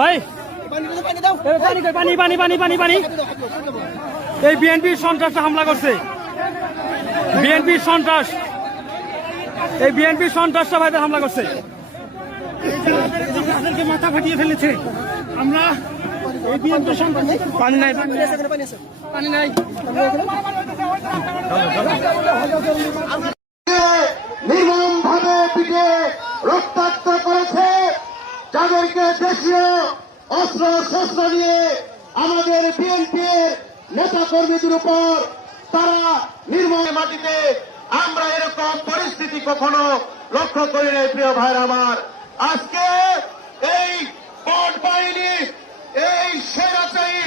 ভাই পানি পানি পানি পানি পানি এই বিএনপির সন্ত্রাসটা হামলা করছে। বিএনপির সন্ত্রাস, এই বিএনপির সন্ত্রাসটা ভাইদের হামলা করছে। মাথা ফাটিয়ে ফেলেছে। আমরা এই বিএনপির সন্ত্রাস পানি নাই, পানি নাই। নির্মম ভাবে পিঠে রক্তাক্ত করেছে, যাদেরকে দেশীয় অস্ত্র শস্ত্র নিয়ে আমাদের বিএনপির নেতা কর্মীদের উপর তারা নির্মম মাটিতে আমরা এরকম পরিস্থিতি কখনো লক্ষ্য করি নাই। প্রিয় ভাইরা আমার, আজকে এই পট বাহিনী, এই স্বৈরাচারী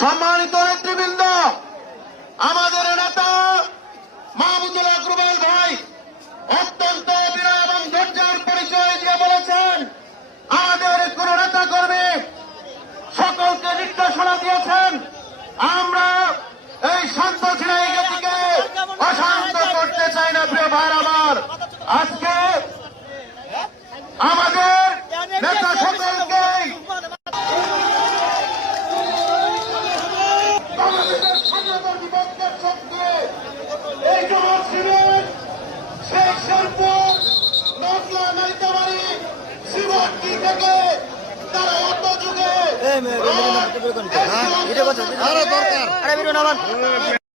সম্মানিত নেতৃবৃন্দ, আমাদের নেতা মাহমুদুল হক রুবেল ভাই অত্যন্ত বিনয় এবং ধৈর্যের পরিচয় দিয়ে বলেছেন, আমাদের কোন নেতা কর্মী সকলকে নির্দেশনা দিয়েছেন, আমরা এই শান্ত ছিনাই গতিকে অশান্ত করতে চাই না। প্রিয় ভাইরা আমার, আজকে আমাদের নেতা সকলকে বাংলাদেশের স্বাধীনতার বিপক্ষের শক্তি এই জমাত শিবির শেখ শেরপুর নকলা নাইতাবাড়ি শিবটি থেকে তারা অত যুগে